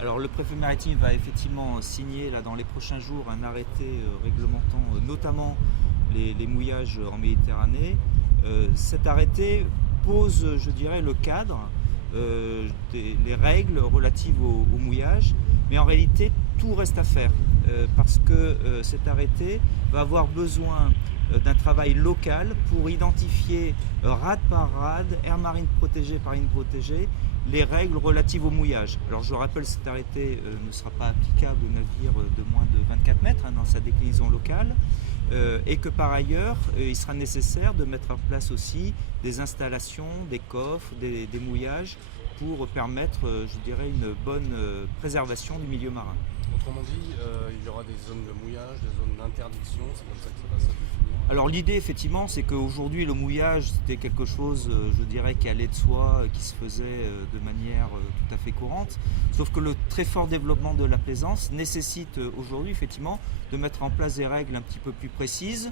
Alors le préfet maritime va effectivement signer là, dans les prochains jours un arrêté réglementant notamment les mouillages en Méditerranée. Cet arrêté pose, je dirais, le cadre, les règles relatives au mouillage, mais en réalité tout reste à faire parce que cet arrêté va avoir besoin d'un travail local pour identifier rade par rade, aire marine protégée par ligne protégée, les règles relatives au mouillage. Alors je rappelle, cet arrêté ne sera pas applicable aux navires de moins de 24 mètres dans sa déclinaison locale et que par ailleurs il sera nécessaire de mettre en place aussi des installations, des coffres, des mouillages pour permettre, je dirais, une bonne préservation du milieu marin. Autrement dit, il y aura des zones de mouillage, des zones d'interdiction, c'est comme ça que ça va se définir. Alors l'idée effectivement c'est qu'aujourd'hui le mouillage c'était quelque chose je dirais qui allait de soi, qui se faisait de manière tout à fait courante, sauf que le très fort développement de la plaisance nécessite aujourd'hui effectivement de mettre en place des règles un petit peu plus précises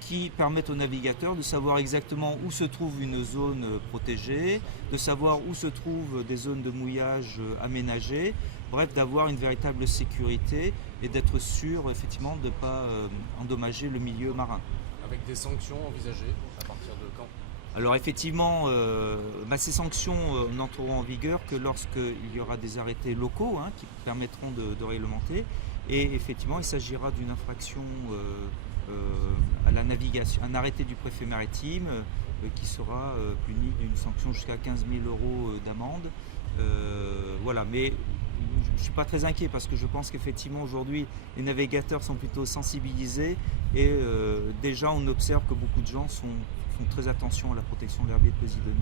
qui permettent aux navigateurs de savoir exactement où se trouve une zone protégée, de savoir où se trouvent des zones de mouillage aménagées, bref d'avoir une véritable sécurité et d'être sûr effectivement de ne pas endommager le milieu marin. Avec des sanctions envisagées à partir de quand? Alors effectivement, ces sanctions n'entreront en vigueur que lorsqu'il y aura des arrêtés locaux qui permettront de réglementer. Et effectivement, il s'agira d'une infraction à la navigation, un arrêté du préfet maritime qui sera puni d'une sanction jusqu'à 15 000 € d'amende. Voilà, mais je ne suis pas très inquiet parce que je pense qu'effectivement aujourd'hui les navigateurs sont plutôt sensibilisés et déjà on observe que beaucoup de gens font très attention à la protection de l'herbier de Posidonie.